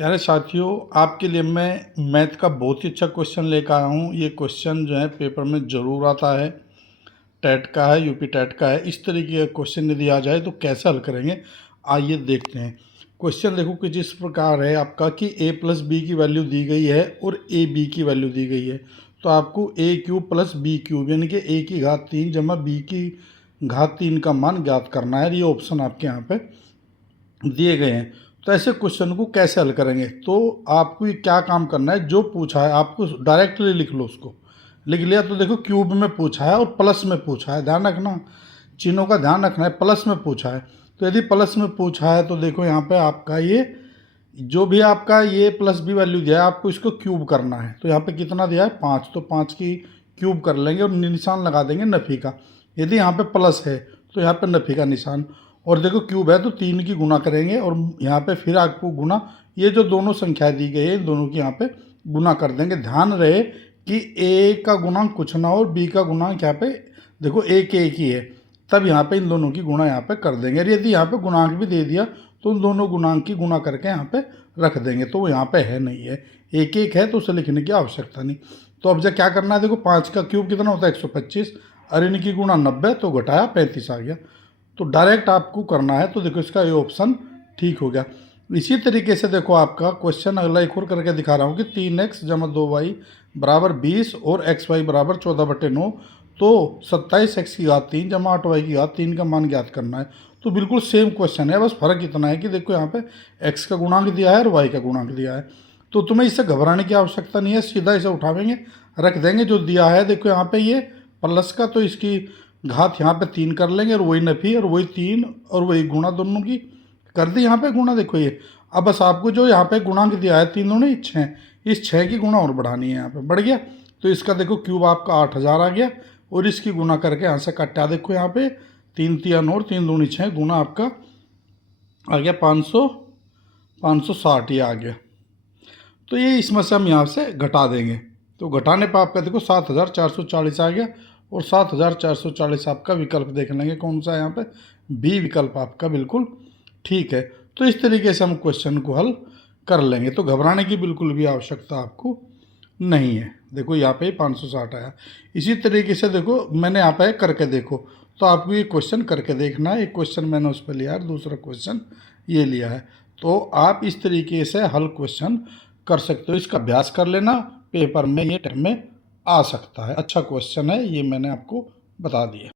प्यारे साथियों, आपके लिए मैं मैथ का बहुत ही अच्छा क्वेश्चन लेकर आया हूँ। ये क्वेश्चन जो है पेपर में ज़रूर आता है, टेट का है, यूपी टेट का है। इस तरीके का क्वेश्चन यदि आ जाए तो कैसे हल करेंगे, आइए देखते हैं। क्वेश्चन देखो कि जिस प्रकार है आपका कि a प्लस बी की वैल्यू दी गई है और ए बी की वैल्यू दी गई है। तो आपको ए क्यूब प्लस बी क्यूब यानी कि ए की घात 3 जमा बी की घात 3 का मान ज्ञात करना है। ये ऑप्शन आपके यहाँ पे दिए गए हैं। तो ऐसे क्वेश्चन को कैसे हल करेंगे, तो आपको ये क्या काम करना है, जो पूछा है आपको डायरेक्टली लिख लो। उसको लिख लिया तो देखो क्यूब में पूछा है और प्लस में पूछा है, ध्यान रखना, चिन्हों का ध्यान रखना है। प्लस में पूछा है तो यदि प्लस में पूछा है तो देखो यहाँ पे आपका ये जो भी आपका ये प्लस बी वैल्यू दिया है आपको इसको क्यूब करना है। तो यहाँ पे कितना दिया है 5, तो 5 की क्यूब कर लेंगे और निशान लगा देंगे नफ़ी का। यदि यहाँ पे प्लस है तो यहाँ पे नफ़ी का निशान, और देखो क्यूब है तो 3 की गुना करेंगे और यहाँ पे फिर आपको गुना, ये जो दोनों संख्या दी गई है इन दोनों की यहाँ पे गुना कर देंगे। ध्यान रहे कि ए का गुणांक कुछ ना हो और बी का गुणांक यहाँ पे देखो एक ही है, तब यहाँ पे इन दोनों की गुणा यहाँ पे कर देंगे। यदि यहाँ पे गुणांक भी दे दिया तो उन दोनों गुणांक की गुणा करके यहाँ पे रख देंगे। तो वो यहाँ पे है नहीं है, एक है तो उसे लिखने की आवश्यकता नहीं। तो अब जब क्या करना है, देखो 5 का क्यूब कितना होता है 125, और इनकी गुणा 90 तो घटाया 35 आ गया। तो डायरेक्ट आपको करना है, तो देखो इसका ये ऑप्शन ठीक हो गया। इसी तरीके से देखो आपका क्वेश्चन अगला एक और करके दिखा रहा हूँ कि 3x जमा 2y बराबर 20 और xy बराबर 14/9, तो 27x की घात 3 जमा 8y की घात 3 का मान ज्ञात करना है। तो बिल्कुल सेम क्वेश्चन है, बस फर्क इतना है कि देखो यहाँ पे x का गुणांक दिया है और y का गुणांक दिया है। तो तुम्हें इससे घबराने की आवश्यकता नहीं है, सीधा इसे उठावेंगे रख देंगे जो दिया है। देखो यहाँ पे ये प्लस का, तो इसकी घात यहाँ पे 3 कर लेंगे और वही नफ़ी और वही 3 और वही गुणा, दोनों की कर दी यहाँ पे गुणा। देखो ये अब बस आपको जो यहाँ पे गुणांक दिया है 3 दूनी 6, इस 6 की गुणा और बढ़ानी है, यहाँ पे बढ़ गया। तो इसका देखो क्यूब आपका 8000 आ गया और इसकी गुणा करके यहाँ से कट्टा, देखो यहाँ पे 3 3 और 3 दूनी 6 गुणा आपका आ गया 560 ये आ गया। तो ये इसमें से हम यहाँ से घटा देंगे, तो घटाने पर आपका देखो 7440 आ गया और 7440 आपका विकल्प देख लेंगे कौन सा है, यहाँ पे बी विकल्प आपका बिल्कुल ठीक है। तो इस तरीके से हम क्वेश्चन को हल कर लेंगे, तो घबराने की बिल्कुल भी आवश्यकता आपको नहीं है। देखो यहाँ पे 560 आया। इसी तरीके से देखो मैंने यहाँ पे करके देखो, तो आपको ये क्वेश्चन करके देखना है। एक क्वेश्चन मैंने उस पर लिया है, दूसरा क्वेश्चन ये लिया है। तो आप इस तरीके से हल क्वेश्चन कर सकते हो, इसका अभ्यास कर लेना, पेपर में ये टर्म में आ सकता है। अच्छा क्वेश्चन है ये, मैंने आपको बता दिया।